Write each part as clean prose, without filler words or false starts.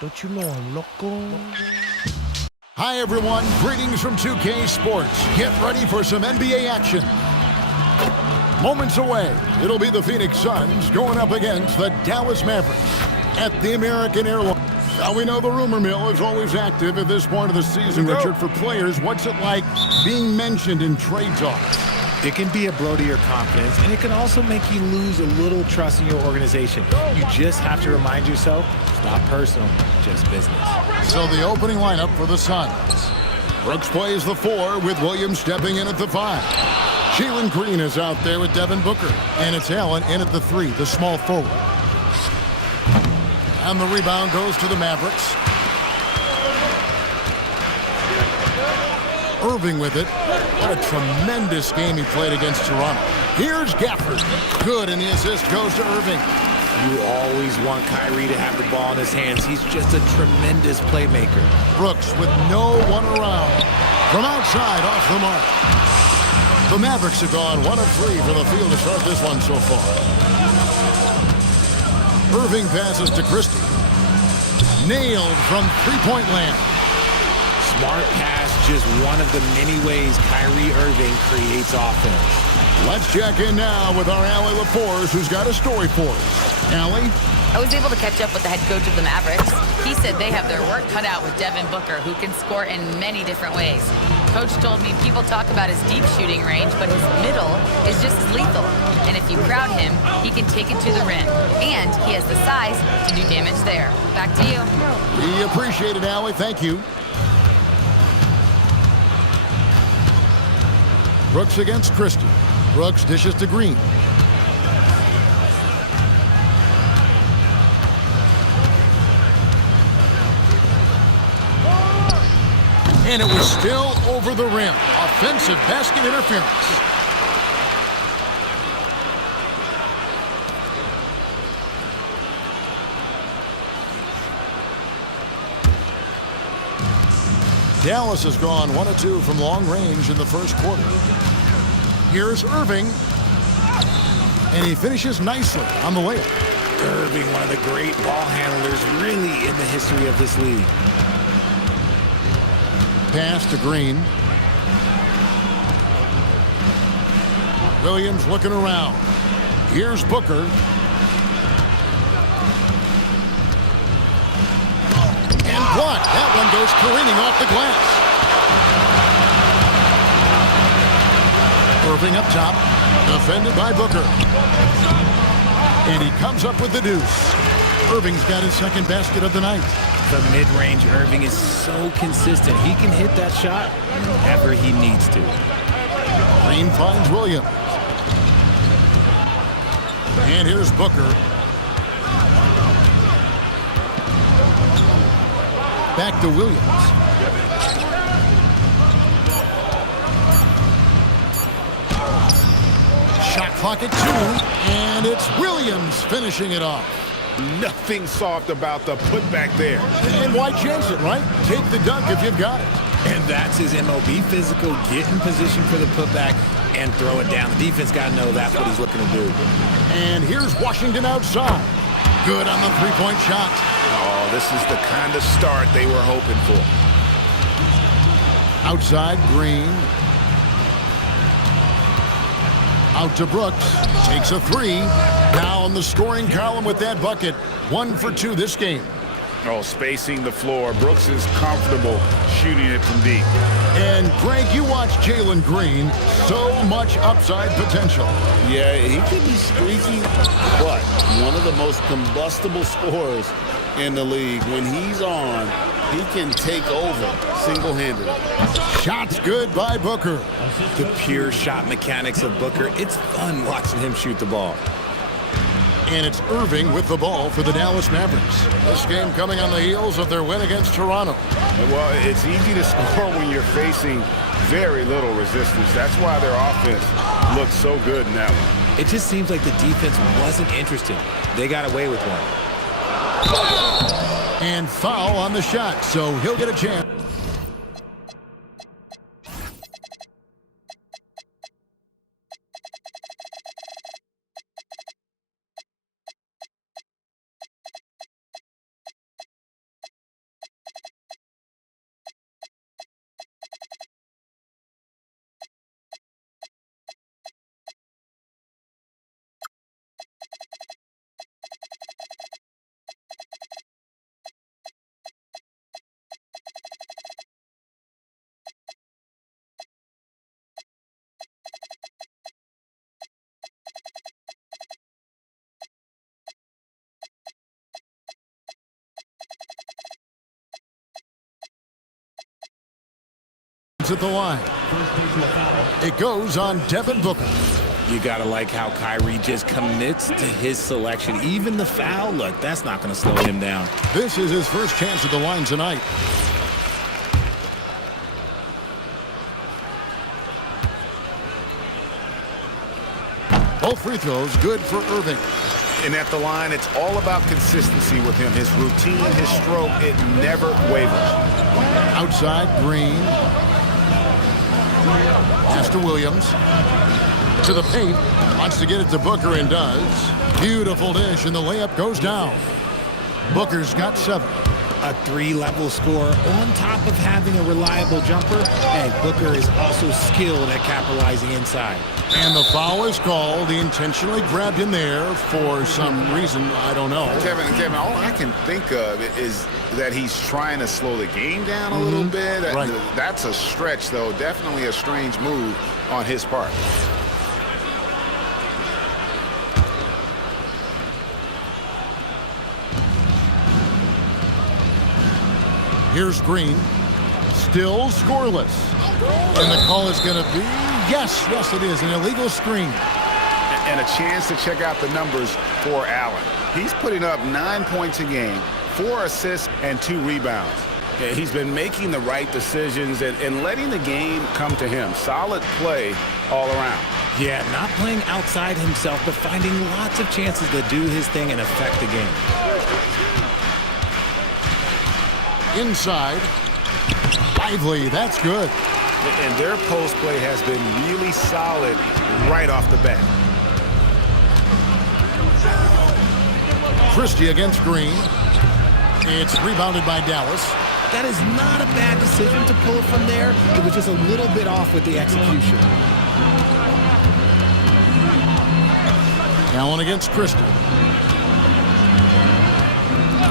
Don't you know I'm loco? Hi, everyone. Greetings from 2K Sports. Get ready for some NBA action. Moments away, it'll be the Phoenix Suns going up against the Dallas Mavericks at the American Airlines. Now, we know the rumor mill is always active at this point of the season, Richard. For players, what's it like being mentioned in trade talks? It can be a blow to your confidence, and it can also make you lose a little trust in your organization. You just have to remind yourself, it's not personal, just business. So the opening lineup for the Suns. Brooks plays the 4 with Williams stepping in at the 5. Jalen Green is out there with Devin Booker. And it's Allen in at the 3, the small forward. And the rebound goes to the Mavericks. Irving with it. What a tremendous game he played against Toronto. Here's Gafford. Good, and the assist goes to Irving. You always want Kyrie to have the ball in his hands. He's just a tremendous playmaker. Brooks with no one around. From outside, off the mark. The Mavericks have gone 1 of 3 from the field to start this one so far. Irving passes to Christie. Nailed from three-point land. Smart pass, just one of the many ways Kyrie Irving creates offense. Let's check in now with our Ally LaForce, who's got a story for us. Ally? I was able to catch up with the head coach of the Mavericks. He said they have their work cut out with Devin Booker, who can score in many different ways. Coach told me people talk about his deep shooting range, but his middle is just as lethal. And if you crowd him, he can take it to the rim. And he has the size to do damage there. Back to you. We appreciate it, Ally. Thank you. Brooks against Christie. Brooks dishes to Green. And it was still over the rim. Offensive basket interference. Dallas has gone 1 of 2 from long range in the first quarter. Here's Irving. And he finishes nicely on the layup. Irving, one of the great ball handlers really in the history of this league. Pass to Green. Williams looking around. Here's Booker. And blocked. That one goes careening off the glass. Irving up top. Defended by Booker. And he comes up with the deuce. Irving's got his second basket of the night. The mid-range Irving is so consistent. He can hit that shot whenever he needs to. Green finds Williams. And here's Booker. Back to Williams. Shot clock at 2. And it's Williams finishing it off. Nothing soft about the putback there. And why chance it, right? Take the dunk if you've got it. And that's his MO. Be physical, get in position for the putback, and throw it down. The defense got to know that's what he's looking to do. And here's Washington outside. Good on the three-point shot. Oh, this is the kind of start they were hoping for. Outside, Green. Out to Brooks. Takes a 3. Now on the scoring column with that bucket. 1 for 2 this game. Oh, spacing the floor. Brooks is comfortable shooting it from deep. And, Greg, you watch Jalen Green. So much upside potential. Yeah, he could be streaky, but one of the most combustible scorers in the league. When he's on, he can take over single-handedly. Shots good by Booker. The pure shot mechanics of Booker. It's fun watching him shoot the ball. And it's Irving with the ball for the Dallas Mavericks. This game coming on the heels of their win against Toronto. Well, it's easy to score when you're facing very little resistance. That's why their offense looks so good in that one. It just seems like the defense wasn't interested. They got away with one. And foul on the shot, so he'll get a chance. at the line. It goes on Devin Booker. You got to like how Kyrie just commits to his selection. Even the foul, look, that's not going to slow him down. This is his first chance at the line tonight. Both free throws good for Irving. And at the line, it's all about consistency with him. His routine, his stroke, it never wavers. Outside, Green. Pass to Williams. To the paint. Wants to get it to Booker and does. Beautiful dish, and the layup goes down. Booker's got 7. A 3-level score on top of having a reliable jumper. Hey, Booker is also skilled at capitalizing inside. And the foul is called. He intentionally grabbed him there for some reason. I don't know. Kevin, all I can think of is that he's trying to slow the game down a little bit. Right. That's a stretch, though. Definitely a strange move on his part. Here's Green. Still scoreless. And the call is going to be, yes, it is, an illegal screen. And a chance to check out the numbers for Allen. He's putting up 9 points a game, 4 assists, and 2 rebounds. He's been making the right decisions and letting the game come to him. Solid play all around. Yeah, not playing outside himself, but finding lots of chances to do his thing and affect the game. Inside. Lively, that's good. And their post play has been really solid right off the bat. Christie against Green. It's rebounded by Dallas. That is not a bad decision to pull it from there. It was just a little bit off with the execution. Allen against Christie.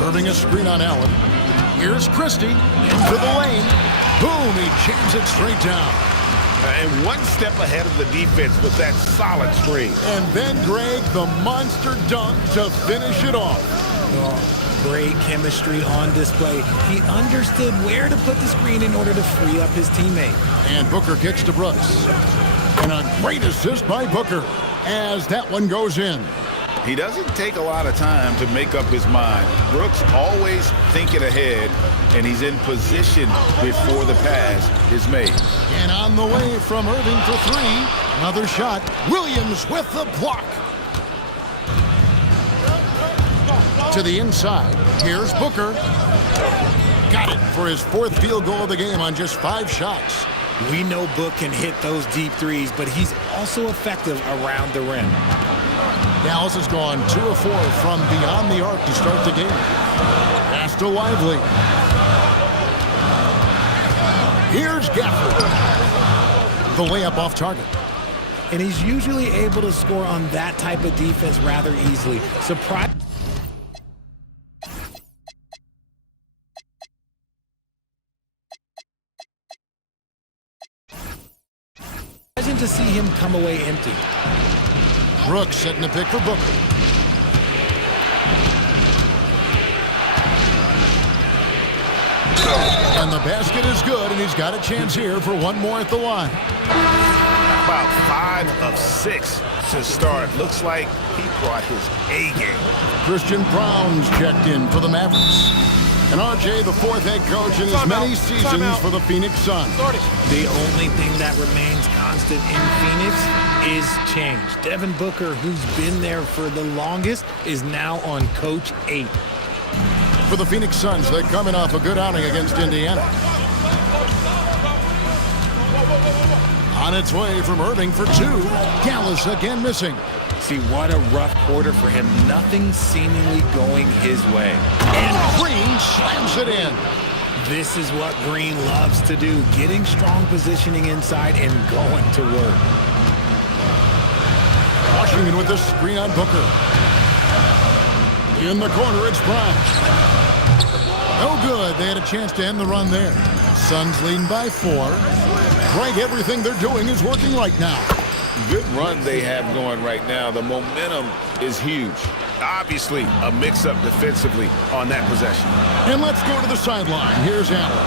Irving a screen on Allen. Here's Christie into the lane. Boom, he jams it straight down. And one step ahead of the defense with that solid screen. And then, Greg, the monster dunk to finish it off. Oh, great chemistry on display. He understood where to put the screen in order to free up his teammate. And Booker kicks to Brooks. And a great assist by Booker as that one goes in. He doesn't take a lot of time to make up his mind. Brooks always thinking ahead, and he's in position before the pass is made. And on the way from Irving for 3. Another shot. Williams with the block. To the inside. Here's Booker. Got it for his 4th field goal of the game on just 5 shots. We know Book can hit those deep threes, but he's also effective around the rim. Dallas has gone 2 of 4 from beyond the arc to start the game. Pass to Lively. Here's Gafford. The layup off target. And he's usually able to score on that type of defense rather easily. Surprising to see him come away empty. Brooks setting the pick for Booker. And the basket is good, and he's got a chance here for one more at the line. About 5 of 6 to start. Looks like he brought his A game. Christian Brown's checked in for the Mavericks. And RJ, the 4th head coach in as many seasons for the Phoenix Suns. The only thing that remains constant in Phoenix is change. Devin Booker, who's been there for the longest, is now on Coach 8. For the Phoenix Suns, they're coming off a good outing against Indiana. On its way from Irving for 2. Dallas again missing. See, what a rough quarter for him. Nothing seemingly going his way. And Green slams it in. This is what Green loves to do, getting strong positioning inside and going to work. Washington with the screen on Booker. In the corner, it's Brown. No good. They had a chance to end the run there. Suns leading by 4. Greg, everything they're doing is working right now. Good run they have going right now. The momentum is huge. Obviously, a mix-up defensively on that possession. And let's go to the sideline. Here's Allen.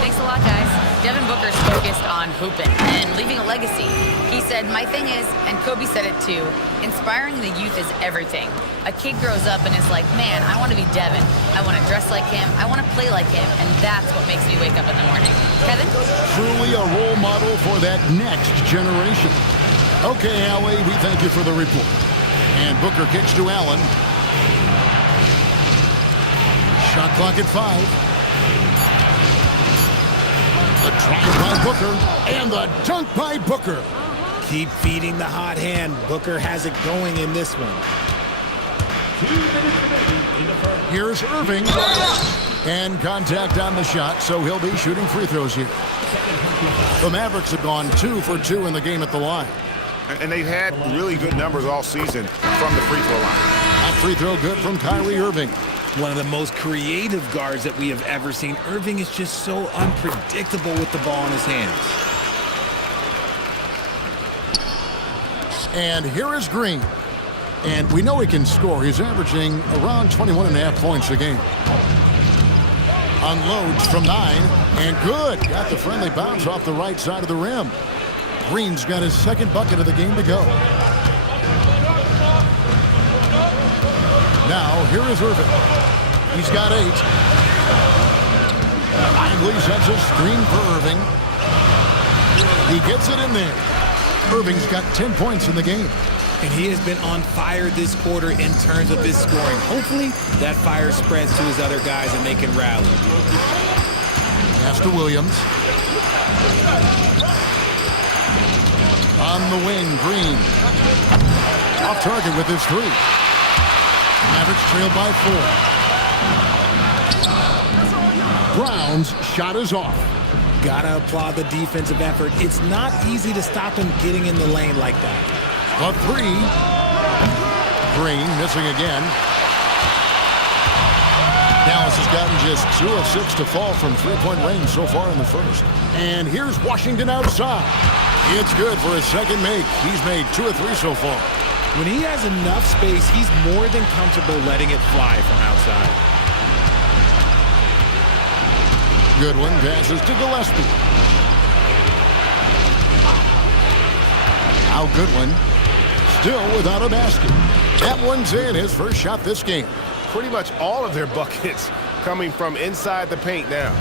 Thanks a lot, guys. Devin Booker's focused on hooping and leaving a legacy. He said, my thing is, and Kobe said it too, inspiring the youth is everything. A kid grows up and is like, man, I want to be Devin. I want to dress like him. I want to play like him. And that's what makes me wake up in the morning. Kevin? Truly a role model for that next generation. Okay, Ally, we thank you for the report. And Booker kicks to Allen. Shot clock at 5. The drive by Booker, and the dunk by Booker. Keep feeding the hot hand. Booker has it going in this one. Here's Irving. And contact on the shot, so he'll be shooting free throws here. The Mavericks have gone 2 for 2 in the game at the line. And they've had really good numbers all season from the free throw line. A free throw good from Kyrie Irving. One of the most creative guards that we have ever seen. Irving is just so unpredictable with the ball in his hands. And here is Green. And we know he can score. He's averaging around 21.5 points a game. Unloads from 9. And good. Got the friendly bounce off the right side of the rim. Green's got his second bucket of the game to go. Now, here is Irving. He's got 8. Lively sets a screen for Irving. He gets it in there. Irving's got 10 points in the game. And he has been on fire this quarter in terms of his scoring. Hopefully, that fire spreads to his other guys and they can rally. Pass to Williams. On the wing, Green. Off target with his 3. Mavericks trail by 4. Brown's shot is off. Gotta applaud the defensive effort. It's not easy to stop him getting in the lane like that. A 3. Green missing again. Dallas has gotten just 2 of 6 to fall from three-point range so far in the first. And here's Washington outside. It's good for his second make. He's made 2 of 3 so far. When he has enough space, he's more than comfortable letting it fly from outside. Goodwin passes to Gillespie. Now Goodwin still without a basket. That one's in, his first shot this game. Pretty much all of their buckets coming from inside the paint now.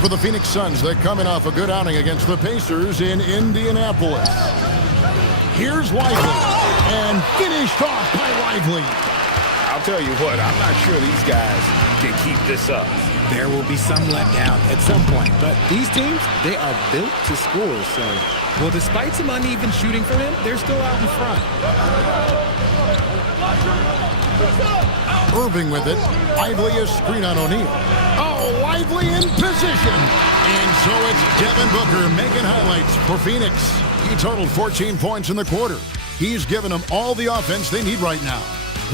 For the Phoenix Suns, they're coming off a good outing against the Pacers in Indianapolis. Here's Lively, and finished off by Lively. I'll tell you what, I'm not sure these guys can keep this up. There will be some letdown at some point, but these teams, they are built to score, so... Well, despite some uneven shooting from him, they're still out in front. Irving with it. Lively is screen on O'Neal. Oh, Lively in position. And so it's Devin Booker making highlights for Phoenix. He totaled 14 points in the quarter. He's given them all the offense they need right now.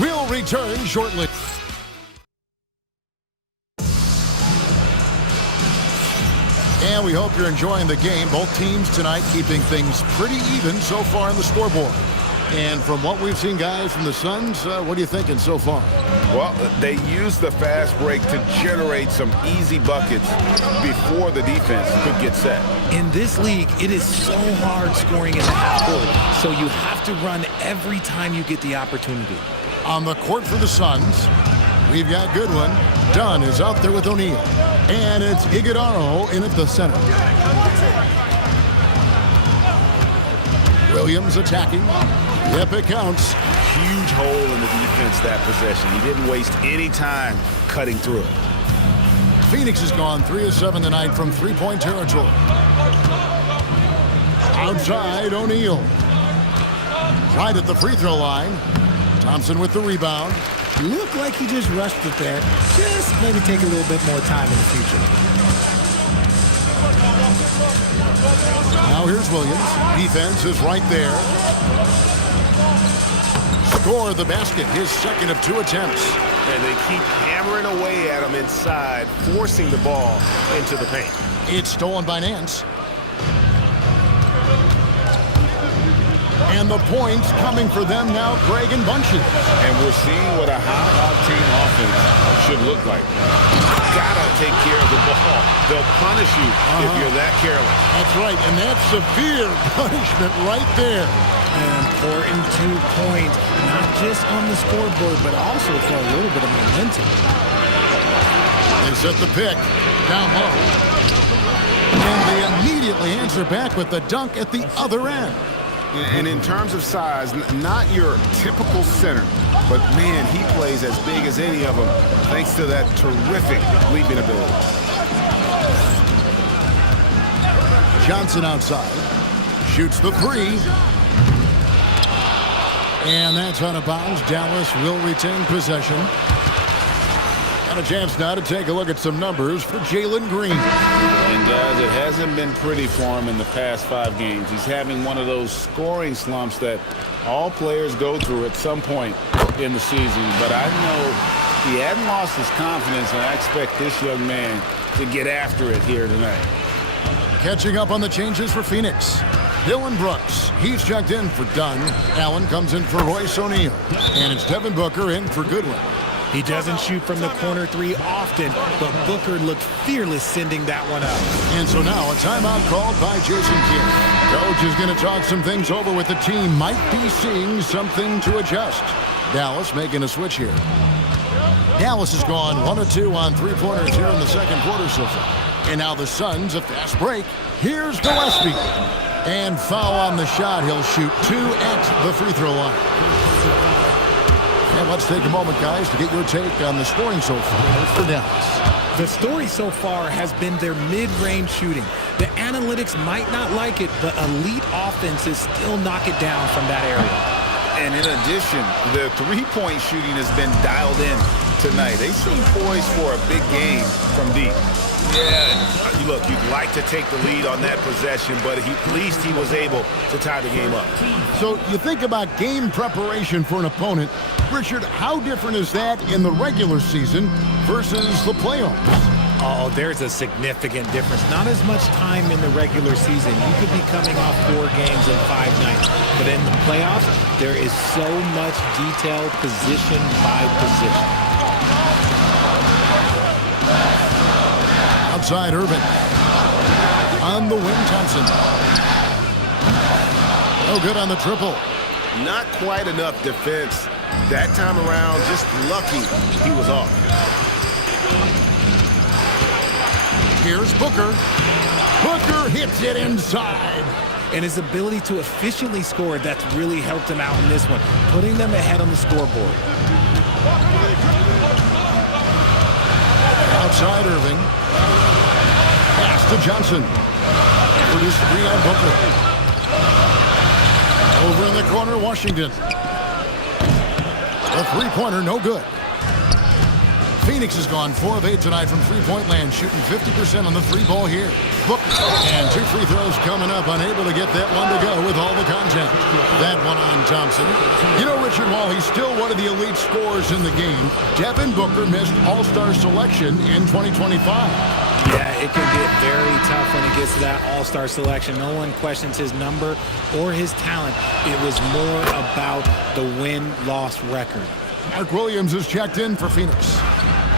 We'll return shortly. And we hope you're enjoying the game. Both teams tonight keeping things pretty even so far on the scoreboard. And from what we've seen, guys, from the Suns, what are you thinking so far? Well, they used the fast break to generate some easy buckets before the defense could get set. In this league, it is so hard scoring in the half court, so you have to run every time you get the opportunity. On the court for the Suns, we've got Goodwin. Dunn is out there with O'Neal. And it's Iguodala in at the center. Williams attacking. Yep, it counts. Huge hole in the defense that possession. He didn't waste any time cutting through it. Phoenix has gone 3 of 7 tonight from three-point territory. Outside, O'Neal. Right at the free throw line. Thompson with the rebound. Looked like he just rushed it there. Just maybe take a little bit more time in the future. Now here's Williams. Defense is right there. Score the basket, his second of 2 attempts. And they keep hammering away at him inside, forcing the ball into the paint. It's stolen by Nance. And the points coming for them now, Craig and Bunches. And we're seeing what a high-octane offense should look like. gotta take care of the ball. They'll punish you if you're that careless. That's right, and that's severe punishment right there. An important 2 points, not just on the scoreboard, but also for a little bit of momentum. They set the pick down low. And they immediately answer back with the dunk at the other end. And in terms of size, not your typical center, but man, he plays as big as any of them thanks to that terrific leaping ability. Johnson outside, shoots the three. And that's out of bounds. Dallas will retain possession. And a chance now to take a look at some numbers for Jalen Green. And guys, it hasn't been pretty for him in the past 5 games. He's having one of those scoring slumps that all players go through at some point in the season. But I know he hadn't lost his confidence, and I expect this young man to get after it here tonight. Catching up on the changes for Phoenix. Dylan Brooks, he's checked in for Dunn. Allen comes in for Royce O'Neal. And it's Devin Booker in for Goodwin. He doesn't shoot from the corner 3 often, but Booker looked fearless sending that one up. And so now a timeout called by Jason Kidd. Coach is going to talk some things over with the team. Might be seeing something to adjust. Dallas making a switch here. Dallas has gone 1 of 2 on 3-pointers here in the second quarter so far. And now the Suns, a fast break. Here's Gillespie. And foul on the shot. He'll shoot 2 at the free throw line. And let's take a moment, guys, to get your take on the scoring so far for Dallas. The story so far has been their mid-range shooting. The analytics might not like it, but elite offenses still knock it down from that area. And in addition, the three-point shooting has been dialed in tonight. They seem poised for a big game from deep. Yeah, look, you'd like to take the lead on that possession, but at least he was able to tie the game up. So you think about game preparation for an opponent. Richard, how different is that in the regular season versus the playoffs? Oh, there's a significant difference. Not as much time in the regular season. You could be coming off 4 games in 5 nights. But in the playoffs, there is so much detail position by position. Outside Irvin. On the wing, Thompson. No good on the triple. Not quite enough defense. That time around, just lucky he was off. Here's Booker. Booker hits it inside. And his ability to efficiently score, that's really helped him out in this one, putting them ahead on the scoreboard. Outside Irving. Pass to Johnson. Produce 3 on Booker. Over in the corner, Washington. A 3-pointer, no good. Phoenix has gone 4 of 8 tonight from 3-point land, shooting 50% on the 3 ball here. Booker. And 2 free throws coming up, unable to get that one to go with all the contact. That one on Thompson. You know, Richard, while he's still one of the elite scorers in the game, Devin Booker missed All-Star selection in 2025. Yeah, it can get very tough when it gets to that all-star selection. No one questions his number or his talent. It was more about the win-loss record. Mark Williams is checked in for Phoenix.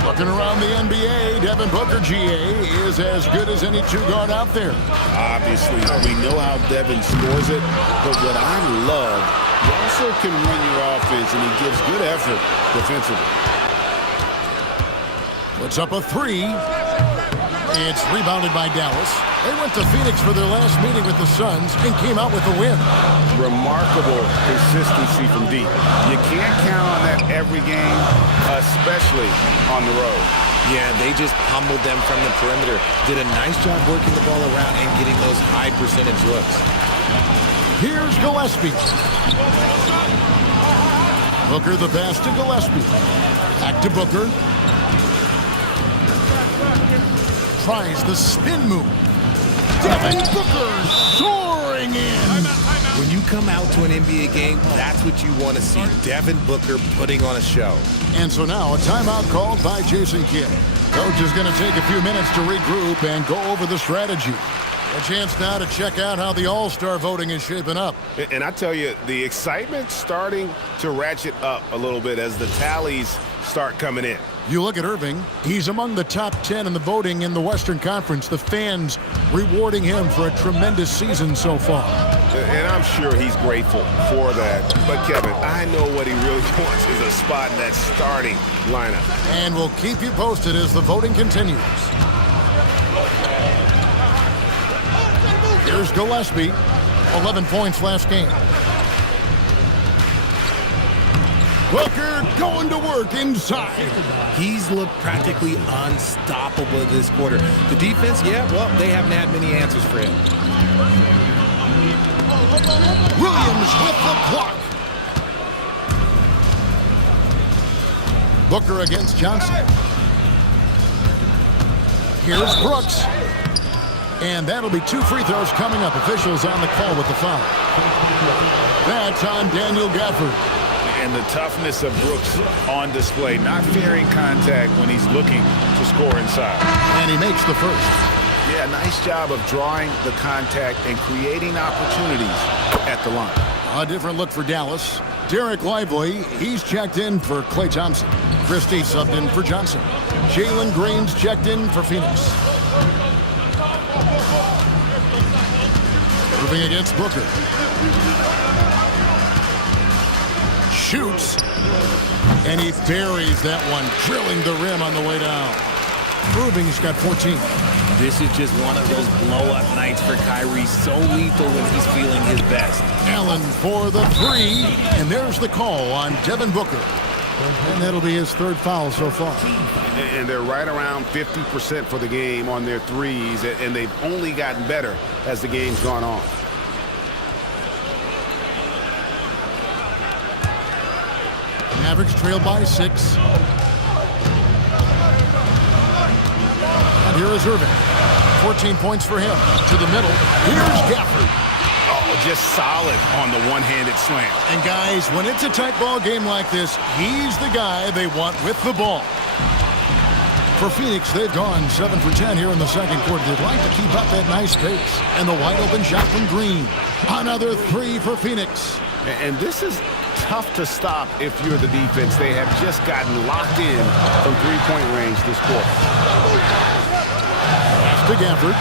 Looking around the NBA, Devin Booker, GA, is as good as any 2-guard out there. Obviously, we know how Devin scores it, but what I love, he also can run your offense, and he gives good effort defensively. Puts up a 3. It's rebounded by Dallas. They went to Phoenix for their last meeting with the Suns and came out with a win. Remarkable consistency from deep. You can't count on that every game, especially on the road. Yeah, they just pummeled them from the perimeter. Did a nice job working the ball around and getting those high percentage looks. Here's Gillespie. Booker the pass to Gillespie. Back to Booker. Tries the spin move. Devin Booker soaring in. When you come out to an NBA game, that's what you want to see. Devin Booker putting on a show. And so now a timeout called by Jason Kidd. Coach is going to take a few minutes to regroup and go over the strategy. A chance now to check out how the All-Star voting is shaping up. And I tell you, the excitement's starting to ratchet up a little bit as the tallies start coming in. You look at Irving, he's among the top 10 in the voting in the Western Conference. The fans rewarding him for a tremendous season so far. And I'm sure he's grateful for that. But, Kevin, I know what he really wants is a spot in that starting lineup. And we'll keep you posted as the voting continues. Here's Gillespie, 11 points last game. Booker going to work inside. He's looked practically unstoppable this quarter. The defense, yeah, well, they haven't had many answers for him. Williams with the block. Booker against Johnson. Here's Brooks. And that'll be 2 free throws coming up. Officials on the call with the foul. That's on Daniel Gafford. And the toughness of Brooks on display, not fearing contact when he's looking to score inside. And he makes the first. Yeah, nice job of drawing the contact and creating opportunities at the line. A different look for Dallas. Derek Lively, he's checked in for Klay Thompson. Christie subbed in for Johnson. Jalen Green's checked in for Phoenix. Moving against Booker. Shoots. And he buries that one, drilling the rim on the way down. Irving's got 14. This is just one of those blow-up nights for Kyrie. So lethal when he's feeling his best. Allen for the 3. And there's the call on Devin Booker. And that'll be his 3rd foul so far. And they're right around 50% for the game on their threes, and they've only gotten better as the game's gone on. Mavericks trail by 6. And here is Irving. 14 points for him. To the middle. Here's Gafford. Oh, just solid on the one-handed slam. And guys, when it's a tight ball game like this, he's the guy they want with the ball. For Phoenix, they've gone 7 for 10 here in the second quarter. They'd like to keep up that nice pace. And the wide open shot from Green. Another 3 for Phoenix. And this is tough to stop if you're the defense. They have just gotten locked in from 3-point range this quarter. Pass to Gafford.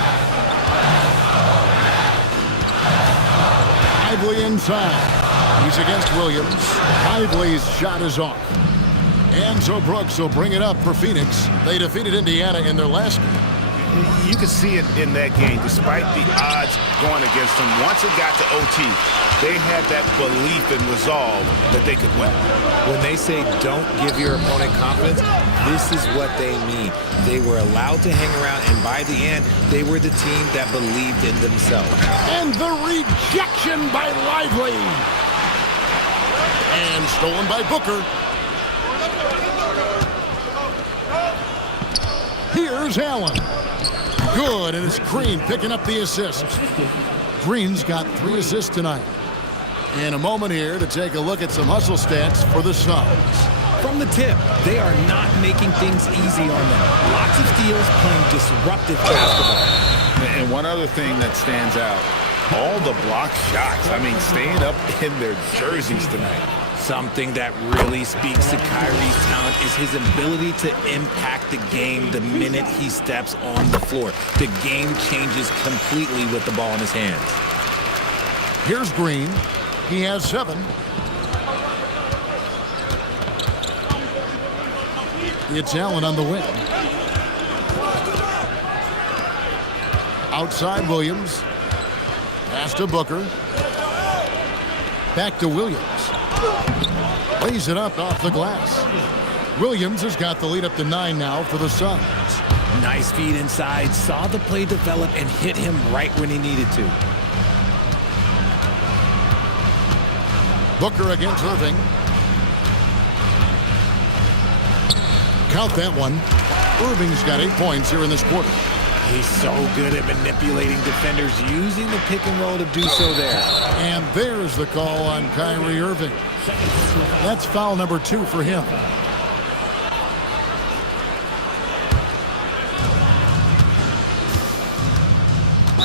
Lively inside. He's against Williams. Lively's shot is off. And so Brooks will bring it up for Phoenix. They defeated Indiana in their last game. You could see it in that game, despite the odds going against them. Once it got to OT, they had that belief and resolve that they could win. When they say don't give your opponent confidence, this is what they mean. They were allowed to hang around, and by the end, they were the team that believed in themselves. And the rejection by Lively. And stolen by Booker. Here's Allen. Good, and it's Green picking up the assist. Green's got 3 assists tonight. In a moment here to take a look at some hustle stats for the Suns. From the tip, they are not making things easy on them. Lots of steals, playing disruptive basketball. And one other thing that stands out, all the block shots. I mean, staying up in their jerseys tonight. Something that really speaks to Kyrie's talent is his ability to impact the game the minute he steps on the floor. The game changes completely with the ball in his hands. Here's Green. He has 7. It's Allen on the wing. Outside Williams. Pass to Booker. Back to Williams. Lays it up off the glass. Williams has got the lead up to 9 now for the Suns. Nice feed inside. Saw the play develop and hit him right when he needed to. Booker against Irving. Count that one. Irving's got 8 points here in this quarter. He's so good at manipulating defenders, using the pick and roll to do so there. And there's the call on Kyrie Irving. That's foul number 2 for him.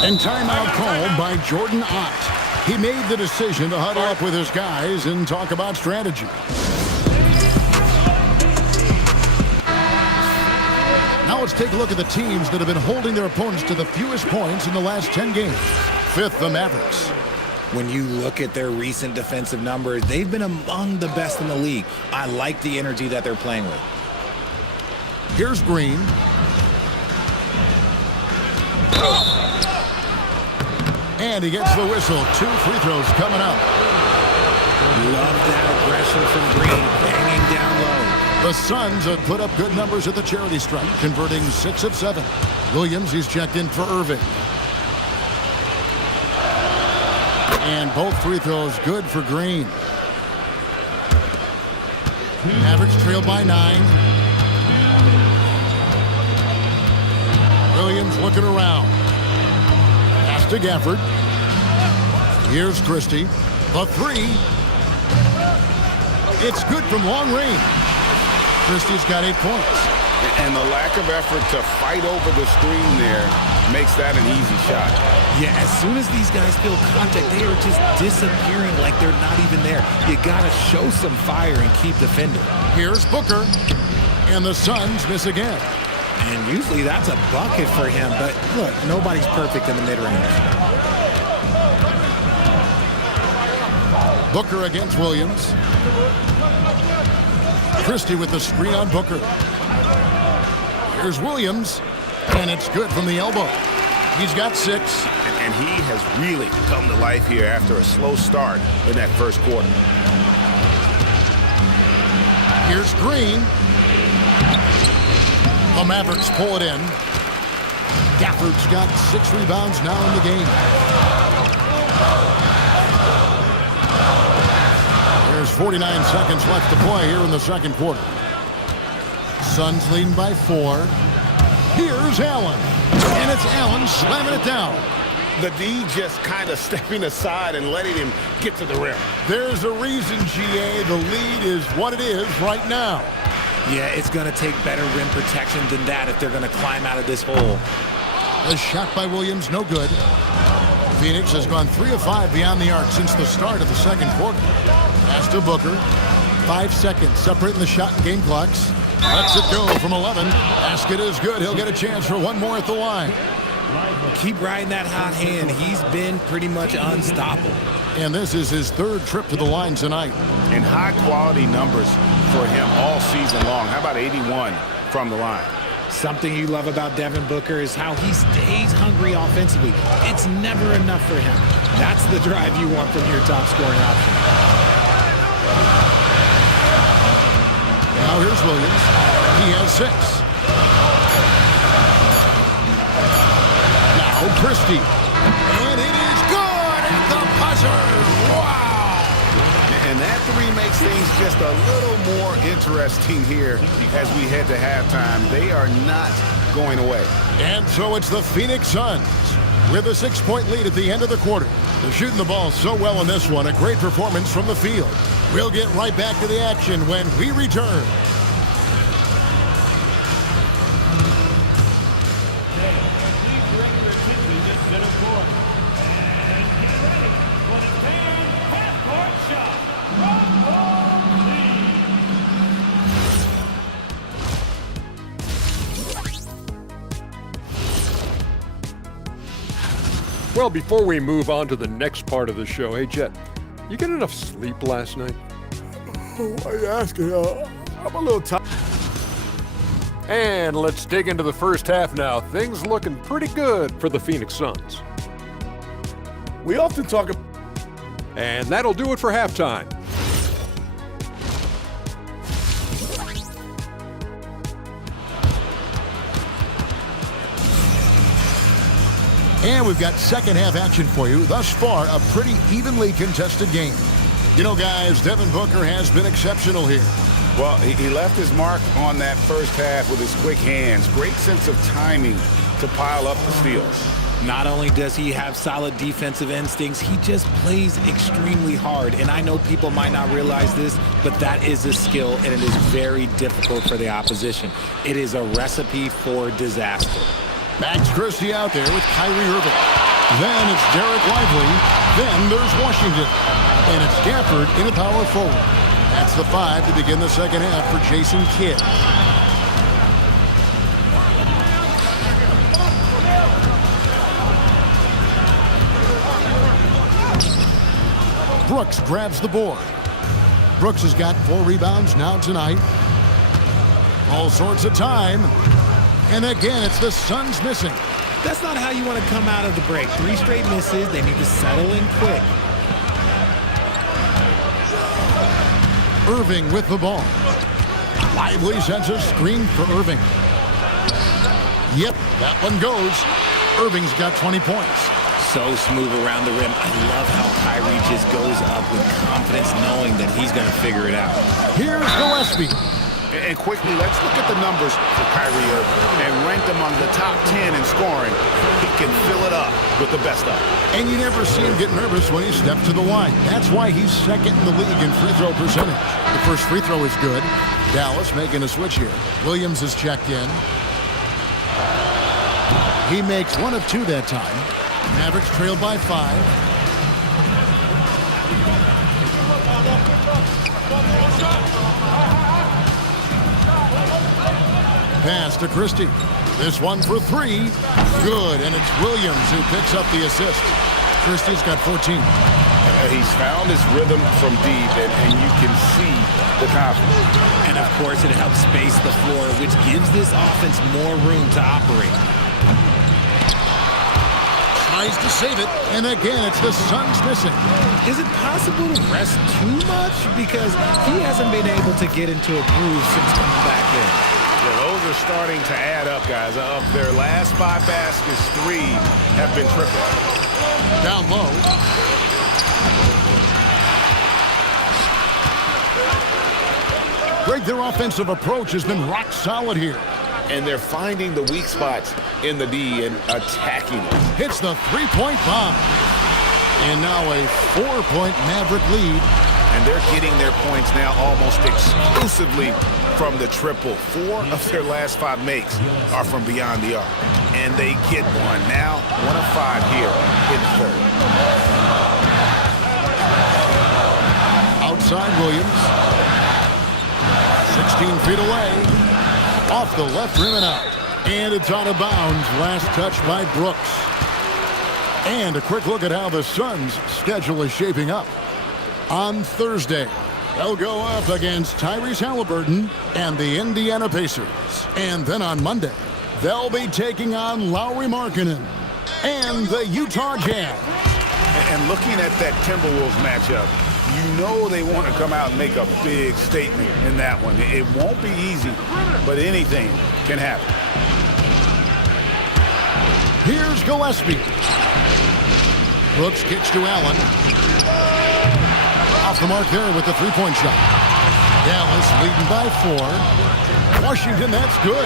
And timeout called by Jordan Ott. He made the decision to huddle up with his guys and talk about strategy. Now let's take a look at the teams that have been holding their opponents to the fewest points in the last 10 games. Fifth, the Mavericks. When you look at their recent defensive numbers, they've been among the best in the league. I like the energy that they're playing with. Here's Green. And he gets the whistle. 2 free throws coming up. Love that aggression from Green, banging down low. The Suns have put up good numbers at the charity stripe, converting 6 of 7. Williams, he's checked in for Irving. And both free throws good for Green. Mavericks trail by 9. Williams looking around. Pass to Gafford. Here's Christie. The 3. It's good from long range. Christie's got 8 points. And the lack of effort to fight over the screen there makes that an easy shot. Yeah, as soon as these guys feel contact, they are just disappearing like they're not even there. You got to show some fire and keep defending. Here's Booker. And the Suns miss again. And usually that's a bucket for him. But look, nobody's perfect in the mid-range. Booker against Williams. Christie with the screen on Booker. Here's Williams. And it's good from the elbow. He's got 6. And he has really come to life here after a slow start in that first quarter. Here's Green. The Mavericks pull it in. Gafford's got 6 rebounds now in the game. There's 49 seconds left to play here in the second quarter. Suns leading by 4. Here's Allen. And it's Allen slamming it down. The D just kind of stepping aside and letting him get to the rim. There's a reason, GA, the lead is what it is right now. Yeah, it's going to take better rim protection than that if they're going to climb out of this hole. The shot by Williams, no good. Phoenix has gone 3 of 5 beyond the arc since the start of the second quarter. Pass to Booker. 5 seconds separating the shot and game clocks. Lets it go from 11. Basket is good. He'll get a chance for one more at the line. Keep riding that hot hand. He's been pretty much unstoppable. And this is his 3rd trip to the line tonight. And high-quality numbers for him all season long. How about 81 from the line? Something you love about Devin Booker is how he stays hungry offensively. It's never enough for him. That's the drive you want from your top scoring option. Now here's Williams. He has 6. Now Christie. And it is good at the buzzer. Wow! And that 3 makes things just a little more interesting here as we head to halftime. They are not going away. And so it's the Phoenix Suns with a 6-point lead at the end of the quarter. They're shooting the ball so well in this one. A great performance from the field. We'll get right back to the action when we return. Well, before we move on to the next part of the show, hey, Jet, you get enough sleep last night? Oh, I ask you, I'm a little tired. And let's dig into the first half now. Things looking pretty good for the Phoenix Suns. We often talk about... And that'll do it for halftime. And we've got second half action for you. Thus far, a pretty evenly contested game. You know, guys, Devin Booker has been exceptional here. Well, he left his mark on that first half with his quick hands. Great sense of timing to pile up the steals. Not only does he have solid defensive instincts, he just plays extremely hard. And I know people might not realize this, but that is a skill, and it is very difficult for the opposition. It is a recipe for disaster. Max Christie out there with Kyrie Irving. Then it's Derek Lively. Then there's Washington. And it's Gafford in a power forward. That's the 5 to begin the second half for Jason Kidd. Brooks grabs the board. Brooks has got 4 rebounds now tonight. All sorts of time. And again, it's the Suns missing. That's not how you want to come out of the break. 3 straight misses. They need to settle in quick. Irving with the ball. Lively sends a screen for Irving. Yep, that one goes. Irving's got 20 points. So smooth around the rim. I love how Kyrie just goes up with confidence knowing that he's going to figure it out. Here's Gillespie. And quickly, let's look at the numbers for Kyrie Irving. And ranked among the top 10 in scoring, he can fill it up with the best of it. And you never see him get nervous when he steps to the line. That's why he's second in the league in free throw percentage. The first free throw is good. Dallas making a switch here. Williams is checked in. He makes 1 of 2 that time. Mavericks trailed by 5. Pass to Christie. This one for 3. Good, and it's Williams who picks up the assist. Christie's got 14. He's found his rhythm from deep, and you can see the confidence. And, of course, it helps space the floor, which gives this offense more room to operate. Tries to save it, and again, it's the Suns missing. Is it possible to rest too much? Because he hasn't been able to get into a groove since coming back in. Yeah, those are starting to add up, guys. Of their last 5 baskets, 3 have been triple. Down low. Greg, their offensive approach has been rock solid here. And they're finding the weak spots in the D and attacking it. Hits the 3-point bomb. And now a 4-point Maverick lead. And they're getting their points now almost exclusively from the triple. 4 of their last 5 makes are from beyond the arc. And they get one. Now 1 of 5 here in the third. Outside Williams. 16 feet away. Off the left rim and out. And it's out of bounds. Last touch by Brooks. And a quick look at how the Suns' schedule is shaping up. On Thursday, they'll go up against Tyrese Halliburton and the Indiana Pacers. And then on Monday, they'll be taking on Lauri Markkanen and the Utah Jazz. And looking at that Timberwolves matchup, you know they want to come out and make a big statement in that one. It won't be easy, but anything can happen. Here's Gillespie. Brooks kicks to Allen. Off the mark there with the 3-point shot. Dallas leading by 4. Washington, that's good.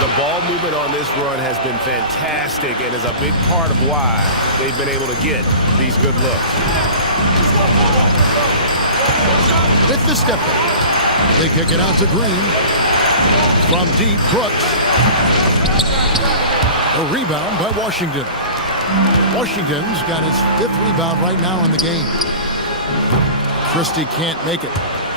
The ball movement on this run has been fantastic and is a big part of why they've been able to get these good looks. With the step back. They kick it out to Green. From deep, Brooks. A rebound by Washington. Washington's got his 5th rebound right now in the game. Christie can't make it.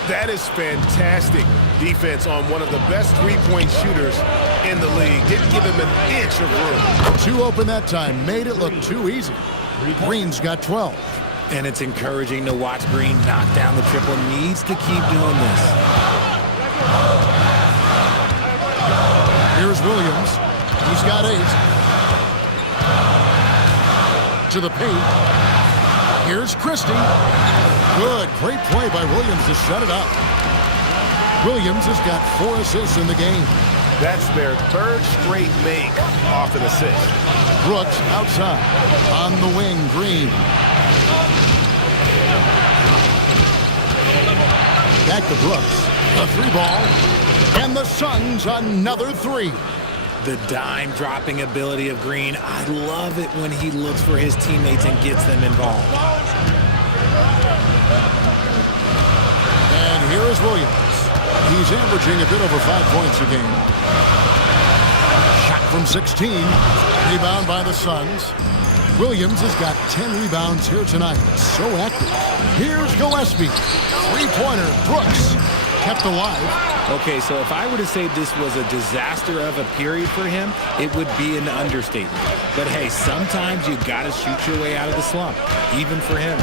That is fantastic defense on one of the best 3-point shooters in the league. Didn't give him an inch of room. 2 open that time. Made it look too easy. Green's got 12. And it's encouraging to watch Green knock down the triple. Needs to keep doing this. Here's Williams. He's got 8. To the paint. Here's Christie. Good. Great play by Williams to shut it up. Williams has got 4 assists in the game. That's their 3rd straight make off an assist. Brooks outside. On the wing, Green. Back to Brooks. A 3-ball. And the Suns another 3. The dime dropping ability of Green. I love it when he looks for his teammates and gets them involved. And here is Williams. He's averaging a bit over 5 points a game. Shot from 16. Rebound by the Suns. Williams has got 10 rebounds here tonight. So active. Here's Gillespie. Three-pointer. Brooks kept alive. Okay, so if I were to say this was a disaster of a period for him, it would be an understatement. But hey, sometimes you got to shoot your way out of the slump, even for him.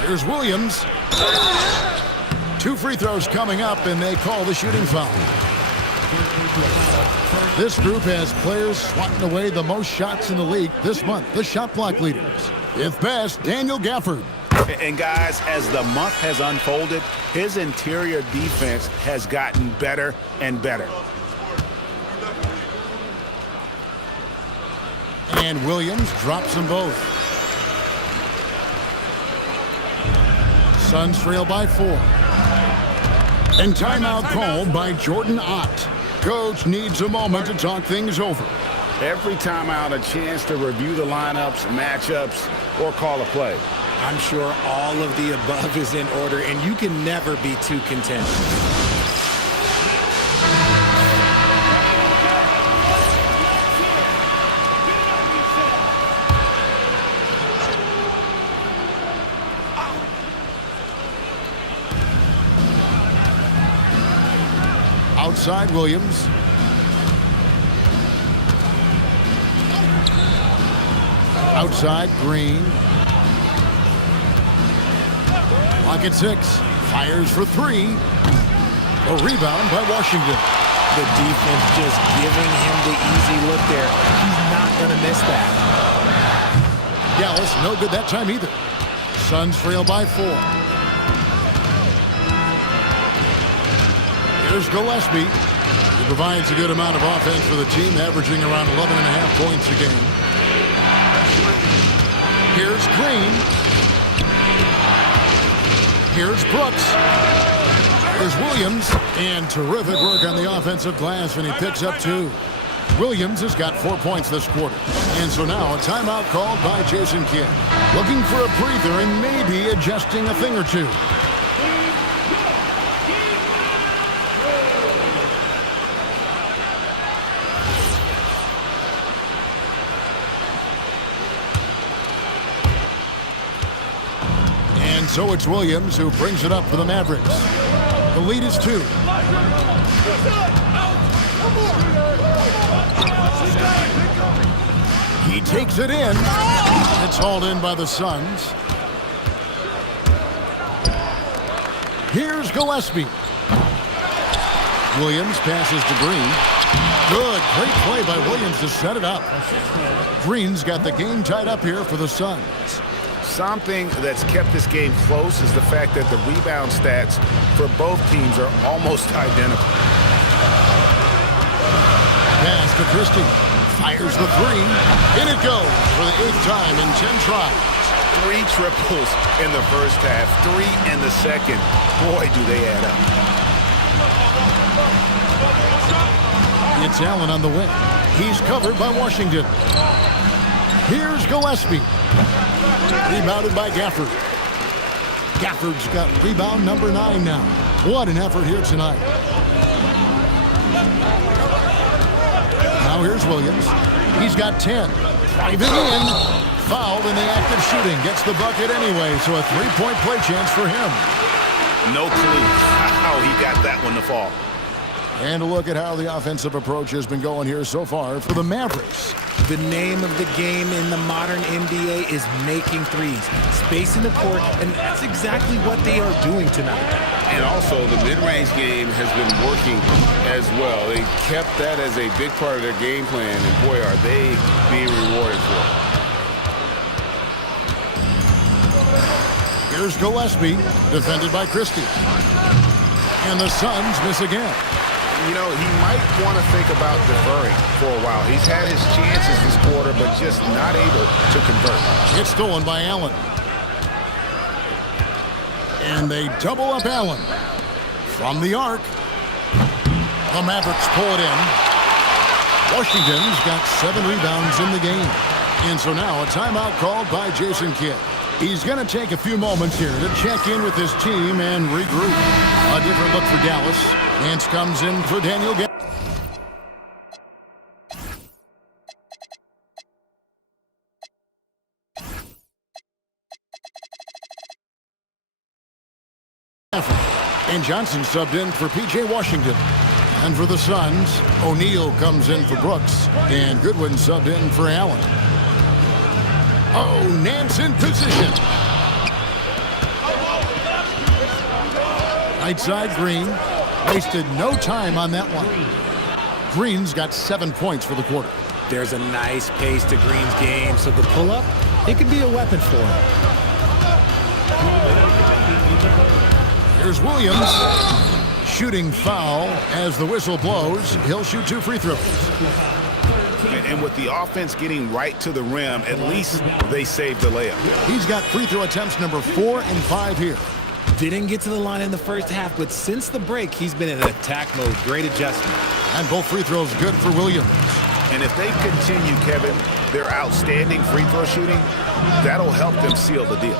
Here's Williams. 2 free throws coming up, and they call the shooting foul. This group has players swatting away the most shots in the league this month. The shot block leaders. Fifth best, Daniel Gafford. And guys, as the month has unfolded, his interior defense has gotten better and better. And Williams drops them both. Suns trail by 4. And timeout called by Jordan Ott. Coach needs a moment to talk things over. Every timeout, a chance to review the lineups, matchups, or call a play. I'm sure all of the above is in order, and you can never be too content. Outside Williams. Outside Green. Clock at 6. Fires for 3. A rebound by Washington. The defense just giving him the easy look there. He's not going to miss that. Dallas no good that time either. Suns trail by 4. Here's Gillespie. He provides a good amount of offense for the team, averaging around 11.5 points a game. Here's Green. Here's Brooks. Here's Williams. And terrific work on the offensive glass, and he picks up 2. Williams has got 4 points this quarter. And so now a timeout called by Jason Kidd. Looking for a breather and maybe adjusting a thing or two. So it's Williams who brings it up for the Mavericks. The lead is 2. He takes it in. It's hauled in by the Suns. Here's Gillespie. Williams passes to Green. Good, great play by Williams to set it up. Green's got the game tied up here for the Suns. Something that's kept this game close is the fact that the rebound stats for both teams are almost identical. Pass to Christie. Fires the 3. In it goes for the 8th time in 10 tries. 3 triples in the first half, 3 in the second. Boy, do they add up. It's Allen on the wing. He's covered by Washington. Here's Gillespie. Rebounded by Gafford. Gafford's got rebound number 9 now. What an effort here tonight. Now here's Williams. He's got 10. Driving in. Fouled in the act of shooting. Gets the bucket anyway, so a 3-point play chance for him. No clue how he got that one to fall. And a look at how the offensive approach has been going here so far for the Mavericks. The name of the game in the modern NBA is making threes, spacing the court, and that's exactly what they are doing tonight. And also, the mid-range game has been working as well. They kept that as a big part of their game plan, and boy, are they being rewarded for it. Here's Gillespie, defended by Christie. And the Suns miss again. You know, he might want to think about deferring for a while. He's had his chances this quarter, but just not able to convert. It's stolen by Allen. And they double up Allen. From the arc. The Mavericks pull it in. Washington's got 7 rebounds in the game. And so now a timeout called by Jason Kidd. He's going to take a few moments here to check in with his team and regroup. A different look for Dallas. Nance comes in for Daniel. And Johnson subbed in for P.J. Washington. And for the Suns, O'Neal comes in for Brooks. And Goodwin subbed in for Allen. Oh, Nance in position. Right side, Green. Wasted no time on that one. Green's got 7 points for the quarter. There's a nice pace to Green's game, so the pull-up, it could be a weapon for him. Here's Williams. Shooting foul as the whistle blows. He'll shoot 2 free throws. And with the offense getting right to the rim, at least they saved the layup. He's got free throw attempts number 4 and 5 here. Didn't get to the line in the first half, but since the break, he's been in attack mode. Great adjustment. And both free throws good for Williams. And if they continue, Kevin, their outstanding free throw shooting, that'll help them seal the deal.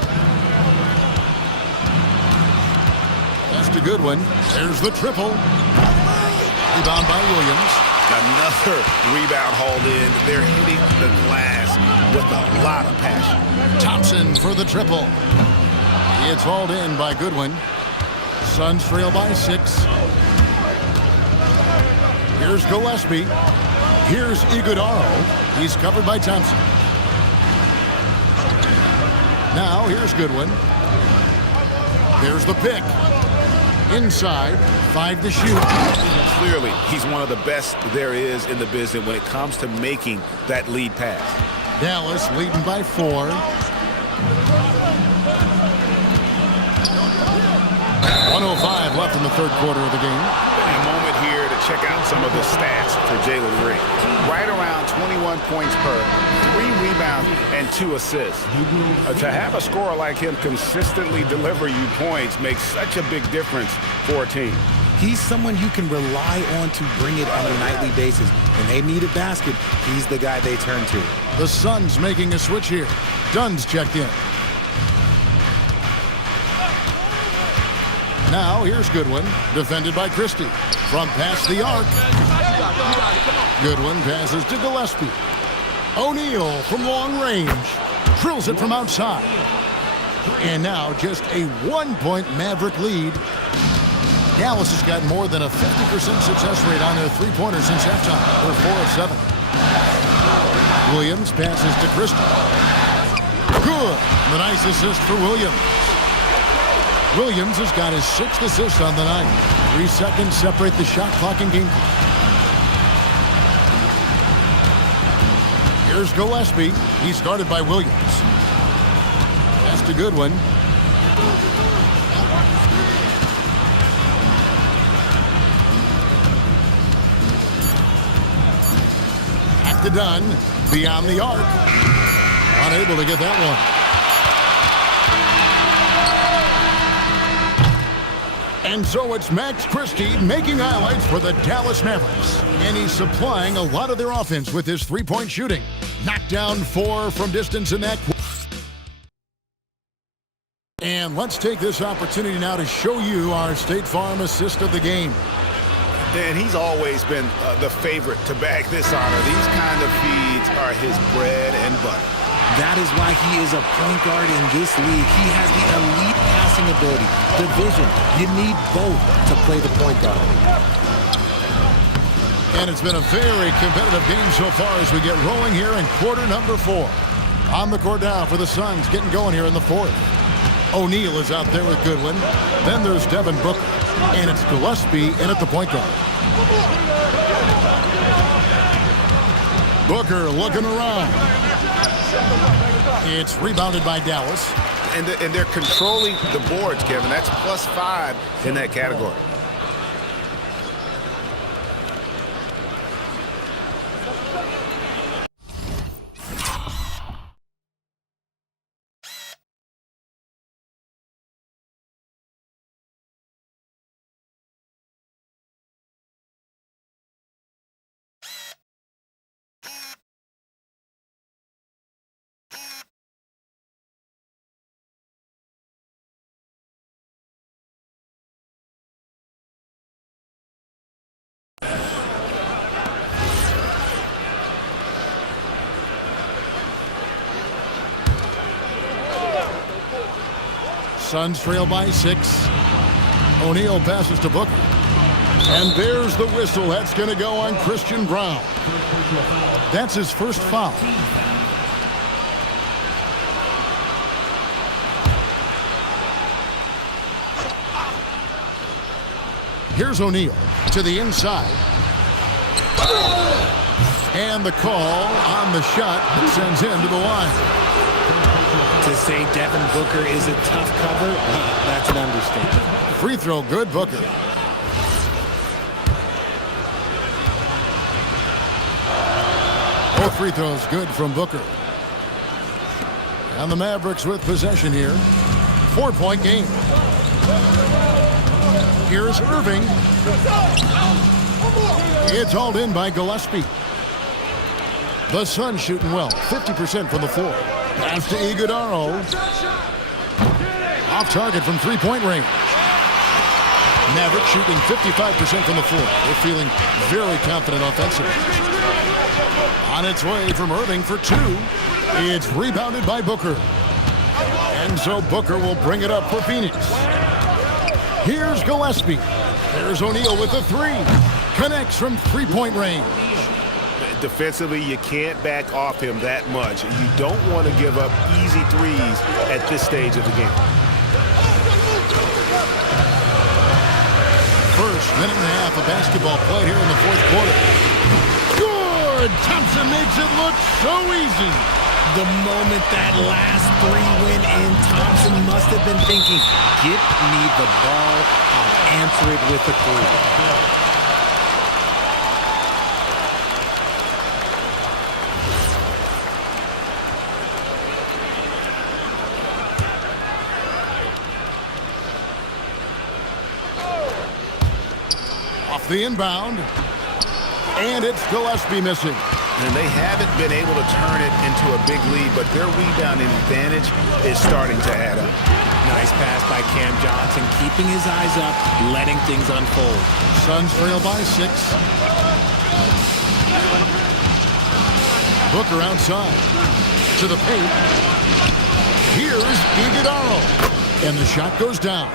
That's a good one. There's the triple. Rebound by Williams. Another rebound hauled in. They're hitting the glass with a lot of passion. Thompson for the triple. It's hauled in by Goodwin. Suns trail by 6. Here's Gillespie. Here's Iguodala. He's covered by Thompson. Now here's Goodwin. There's the pick. Inside, 5 to shoot. Clearly, he's one of the best there is in the business when it comes to making that lead pass. Dallas leading by 4. 1:05 left in the third quarter of the game. A moment here to check out some of the stats for Jalen Green. Right around 21 points per, 3 rebounds, and 2 assists. To have a scorer like him consistently deliver you points makes such a big difference for a team. He's someone you can rely on to bring it on a nightly basis. When they need a basket, he's the guy they turn to. The Suns making a switch here. Dunn's checked in. Now here's Goodwin, defended by Christie. From past the arc. Goodwin passes to Gillespie. O'Neal from long range. Drills it from outside. And now just a 1-point Maverick lead. Dallas has got more than a 50% success rate on their three-pointers since halftime. They're 4 of 7. Williams passes to Christie. Good. The nice assist for Williams. Williams has got his 6th assist on the night. 3 seconds separate the shot clock and game clock. Here's Gillespie. He's guarded by Williams. That's a good one. Back to Dunn. Beyond the arc. Unable to get that one. And so it's Max Christie making highlights for the Dallas Mavericks. And he's supplying a lot of their offense with his 3-point shooting. Knocked down 4 from distance in that. And let's take this opportunity now to show you our State Farm assist of the game. And he's always been the favorite to bag this honor. These kind of feeds are his bread and butter. That is why he is a point guard in this league. He has the elite passing ability, the vision. You need both to play the point guard. And it's been a very competitive game so far as we get rolling here in quarter number 4. On the court now for the Suns, getting going here in the 4th. O'Neal is out there with Goodwin. Then there's Devin Booker. And it's Gillespie in at the point guard. Booker looking around. It's rebounded by Dallas. And they're controlling the boards, Kevin. That's +5 in that category. Suns trail by 6. O'Neal passes to Booker. And there's the whistle. That's going to go on Christian Brown. That's his first foul. Here's O'Neal to the inside. And the call on the shot that sends him to the line. To say Devin Booker is a tough cover, that's an understatement. Free throw good, Booker. Both free throws good from Booker. And the Mavericks with possession here. 4-point game. Here's Irving. It's hauled in by Gillespie. The Suns shooting well, 50% from the floor. Pass to Iguodala. Off target from three-point range. Mavericks shooting 55% from the floor. They're feeling very confident offensively. On its way from Irving for two. It's rebounded by Booker. And so Booker will bring it up for Phoenix. Here's Gillespie. There's O'Neal with the three. Connects from three-point range. Defensively, you can't back off him that much. You don't want to give up easy threes at this stage of the game. First minute and a half of basketball played here in the fourth quarter. Good! Thompson makes it look so easy. The moment that last three went in, Thompson must have been thinking, get me the ball, I'll answer it with a three. Off the inbound. And it's Gillespie missing. And they haven't been able to turn it into a big lead, but their rebounding advantage is starting to add up. Nice pass by Cam Johnson, keeping his eyes up, letting things unfold. Suns trail by 6. Booker outside. To the paint. Here's Iguodala. And the shot goes down.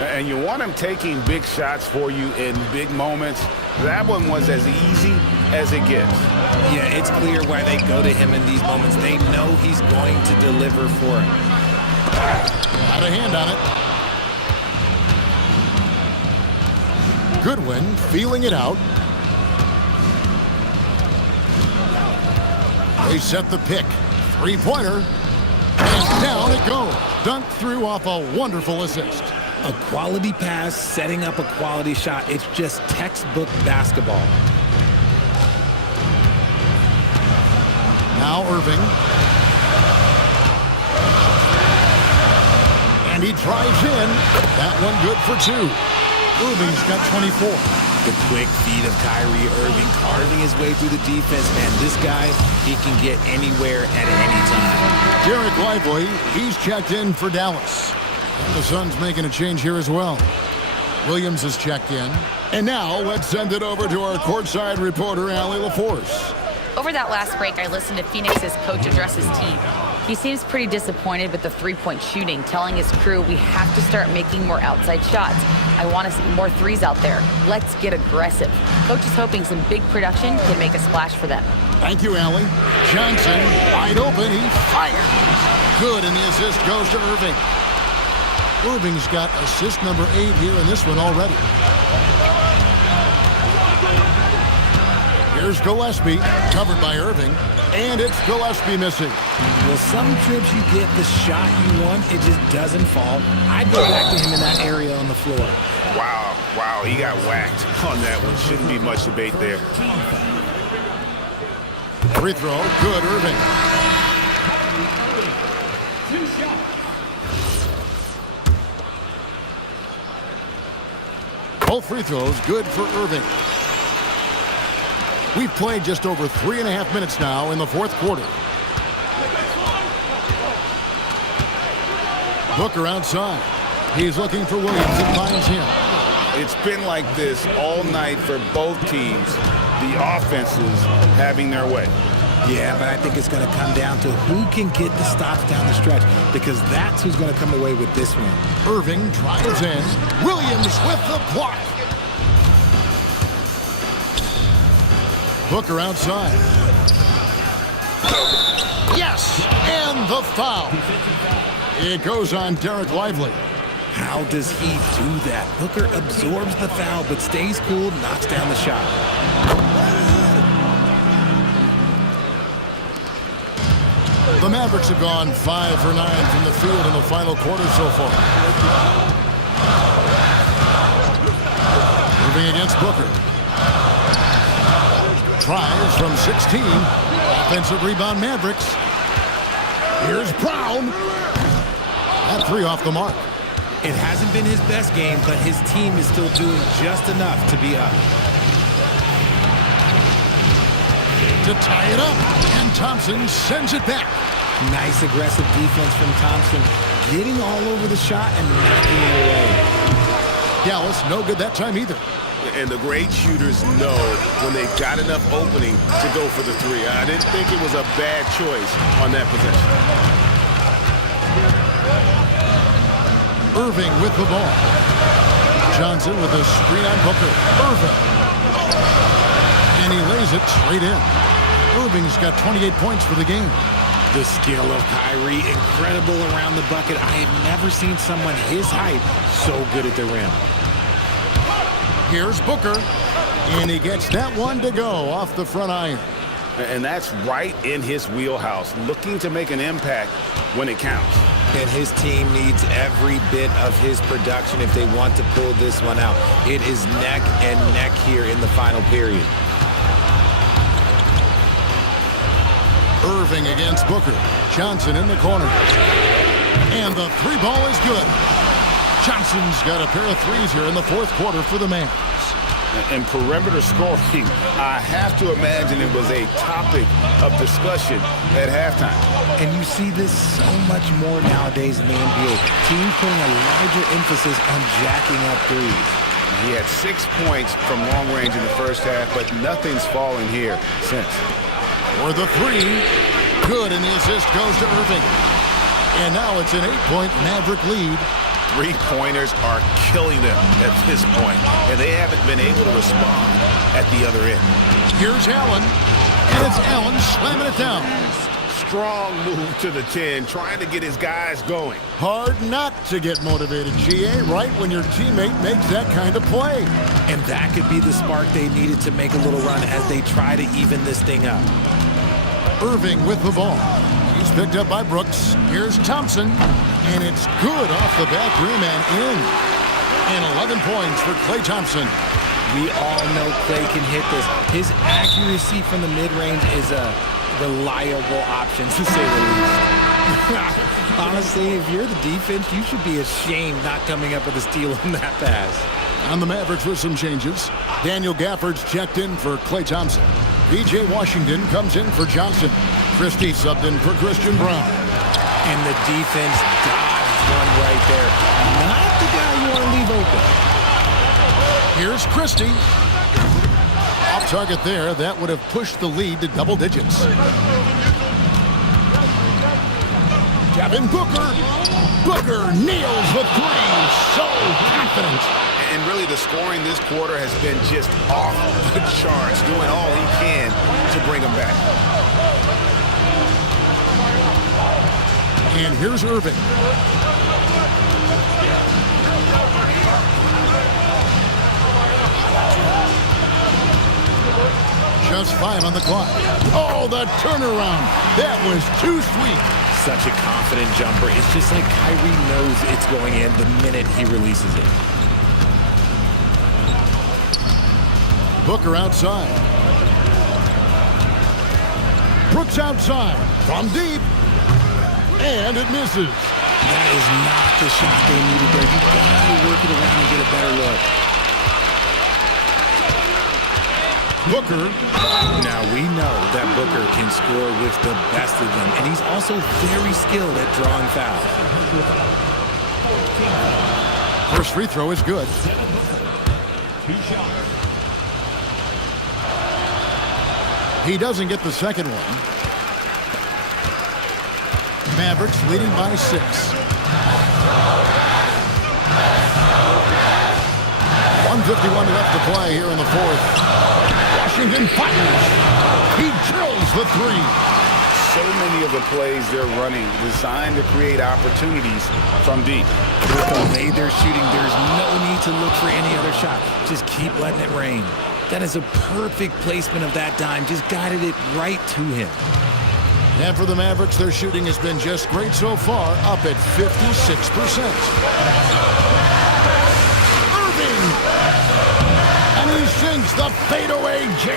And you want him taking big shots for you in big moments. That one was as easy as it gets. Yeah, it's clear why they go to him in these moments. They know he's going to deliver for him. Got a hand on it. Goodwin feeling it out. They set the pick. Three-pointer. And down it goes. Dunked through off a wonderful assist. A quality pass, setting up a quality shot. It's just textbook basketball. Now Irving. And he drives in. That one good for two. Irving's got 24. The quick feed of Kyrie Irving carving his way through the defense. Man, this guy, he can get anywhere at any time. Derek Lively, he's checked in for Dallas. And the Suns making a change here as well. Williams is checked in. And now let's send it over to our courtside reporter, Allie LaForce. Over that last break, I listened to Phoenix's coach address his team. He seems pretty disappointed with the three-point shooting, telling his crew we have to start making more outside shots. I want to see more threes out there. Let's get aggressive. Coach is hoping some big production can make a splash for them. Thank you, Allie. Johnson, wide open, he fires. Good, and the assist goes to Irving. Irving's got assist number 8 here in this one already. Here's Gillespie, covered by Irving, and it's Gillespie missing. Well, some trips you get the shot you want, it just doesn't fall. I'd go back to him in that area on the floor. Wow, he got whacked on that one. Shouldn't be much debate there. Free throw, good, Irving. Both free throws good for Irving. We've played just over 3.5 minutes now in the fourth quarter. Booker outside. He's looking for Williams and finds him. It's been like this all night for both teams. The offenses having their way. Yeah, but I think it's going to come down to who can get the stops down the stretch, because that's who's going to come away with this one. Irving drives in. Williams with the block. Booker outside. Yes, and the foul. It goes on Derek Lively. How does he do that? Booker absorbs the foul, but stays cool, knocks down the shot. The Mavericks have gone 5 for 9 from the field in the final quarter so far. Moving against Booker. Tries from 16. Offensive rebound, Mavericks. Here's Brown. That three off the mark. It hasn't been his best game, but his team is still doing just enough to be up. To tie it up, and Thompson sends it back. Nice aggressive defense from Thompson, getting all over the shot and knocking it away. Dallas, no good that time either. And the great shooters know when they've got enough opening to go for the three. I didn't think it was a bad choice on that possession. Irving with the ball. Johnson with a screen on Booker. Irving. And he lays it straight in. Irving's got 28 points for the game. The skill of Kyrie, incredible around the bucket. I have never seen someone his height so good at the rim. Here's Booker, and he gets that one to go off the front iron. And that's right in his wheelhouse, looking to make an impact when it counts. And his team needs every bit of his production if they want to pull this one out. It is neck and neck here in the final period. Irving against Booker. Johnson in the corner. And the three ball is good. Johnson's got a pair of threes here in the fourth quarter for the Mavs. And perimeter scoring, I have to imagine it was a topic of discussion at halftime. And you see this so much more nowadays in the NBA. Teams putting a larger emphasis on jacking up threes. He had 6 points from long range in the first half, but nothing's fallen here since. For the three, good, and the assist goes to Irving. And now it's an 8-point Maverick lead. Three-pointers are killing them at this point, and they haven't been able to respond at the other end. Here's Allen, and it's Allen slamming it down. Strong move to the 10, trying to get his guys going. Hard not to get motivated, GA, right when your teammate makes that kind of play. And that could be the spark they needed to make a little run as they try to even this thing up. Irving with the ball. He's picked up by Brooks. Here's Thompson. And it's good off the back rim and in. And 11 points for Klay Thompson. We all know Klay can hit this. His accuracy from the mid-range is a reliable option, to say the least. Honestly, if you're the defense, you should be ashamed not coming up with a steal on that pass. On the Mavericks with some changes. Daniel Gafford's checked in for Klay Thompson. B.J. Washington comes in for Johnson. Christie subbed in for Christian Brown. And the defense dodged one right there. Not the guy you want to leave open. Here's Christie. Off target there. That would have pushed the lead to double digits. Devin Booker. Booker nails the three. So confident. And really, the scoring this quarter has been just off the charts, doing all he can to bring them back. And here's Irving. Just 5 on the clock. Oh, the turnaround. That was too sweet. Such a confident jumper. It's just like Kyrie knows it's going in the minute he releases it. Booker outside. Brooks outside. From deep. And it misses. That is not the shot they needed there. You gotta work it around and get a better look. Booker. Now we know that Booker can score with the best of them, and he's also very skilled at drawing fouls. First free throw is good. He doesn't get the second one. Mavericks leading by 6. 1:51 left to play here in the fourth. Washington fires. He drills the three. So many of the plays they're running designed to create opportunities from deep. With the way they're shooting, there's no need to look for any other shot. Just keep letting it rain. That is a perfect placement of that dime. Just guided it right to him. And for the Mavericks, their shooting has been just great so far, up at 56%. Irving! And he sinks the fadeaway J.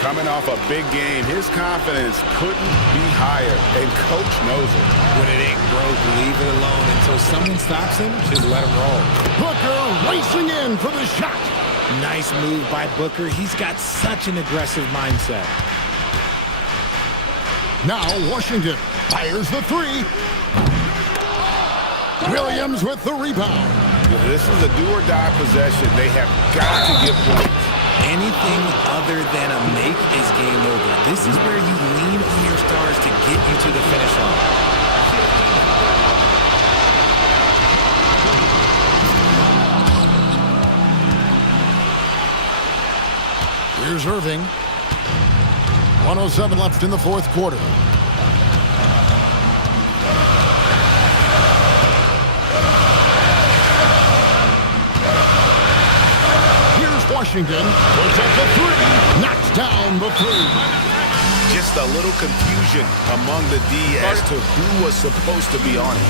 Coming off a big game, his confidence couldn't be higher, and Coach knows it. When it ain't broke, leave it alone. Until someone stops him, just let him roll. Booker racing in for the shot. Nice move by Booker. He's got such an aggressive mindset. Now Washington fires the three. Williams with the rebound. This is a do-or-die possession. They have got to get points. Anything other than a make is game over. This is where you lean on your stars to get you to the finish line. Here's Irving. 1:07 left in the fourth quarter. Here's Washington. Puts up the three. Knocks down the three. Just a little confusion among the D as to who was supposed to be on it.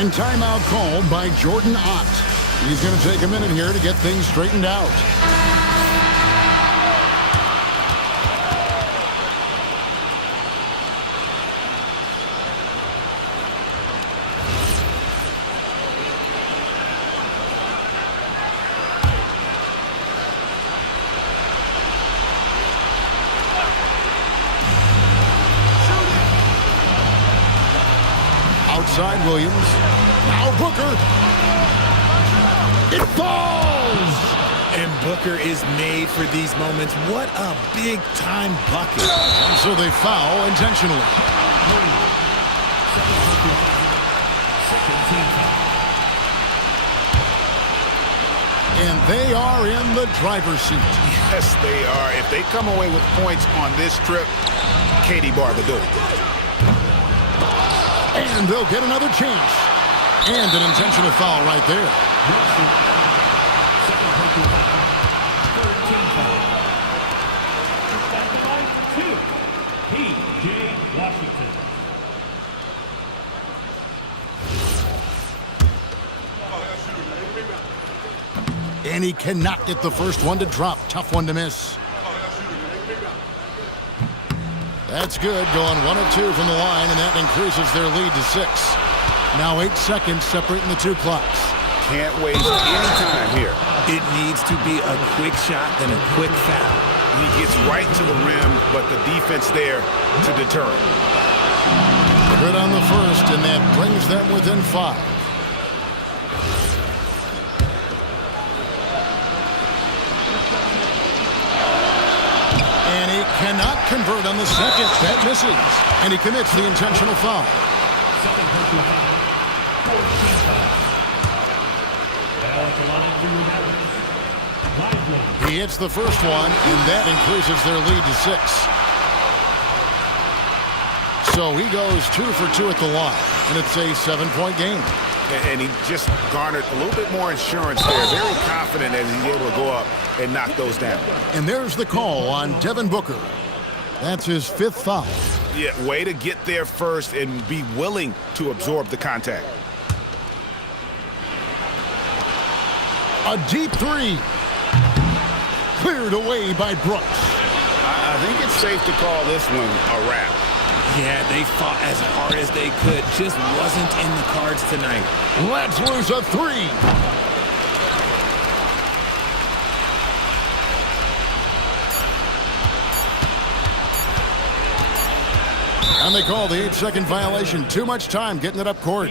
And timeout called by Jordan Ott. He's going to take a minute here to get things straightened out. Outside Williams. Now Booker. It falls! And Booker is made for these moments. What a big-time bucket. And so they foul intentionally. And they are in the driver's seat. Yes, they are. If they come away with points on this trip, Katie Barr will do it. And they'll get another chance. And an intentional foul right there. And he cannot get the first one to drop. Tough one to miss. That's good. Going 1 of 2 from the line, and that increases their lead to 6. Now 8 seconds separating the two clocks. Can't waste any time here. It needs to be a quick shot and a quick foul. He gets right to the rim, but the defense there to deter him. Good on the first, and that brings them within 5. And he cannot convert on the second. That misses. And he commits the intentional foul. He hits the first one, and that increases their lead to 6. So he goes 2 for 2 at the line, and it's a 7-point game. And he just garnered a little bit more insurance there. Very confident as he's able to go up and knock those down. And there's the call on Devin Booker. That's his 5th foul. Yeah, way to get there first and be willing to absorb the contact. A deep three. Cleared away by Brooks. I think it's safe to call this one a wrap. Yeah, they fought as hard as they could. Just wasn't in the cards tonight. Let's lose a 3. And they call the 8-second violation. Too much time getting it up court.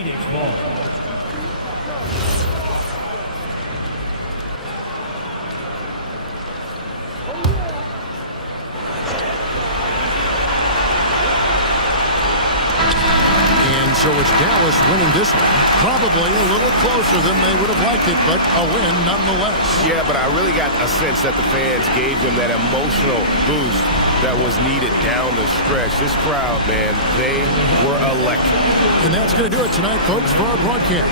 So it's Dallas winning this one. Probably a little closer than they would have liked it, but a win nonetheless. Yeah, but I really got a sense that the fans gave them that emotional boost that was needed down the stretch. This crowd, man, they were electric. And that's going to do it tonight, folks, for our broadcast.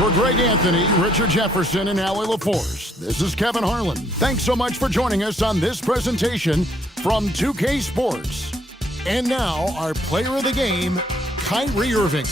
For Greg Anthony, Richard Jefferson, and Allie LaForce, this is Kevin Harlan. Thanks so much for joining us on this presentation from 2K Sports. And now, our player of the game, Kyrie Irving.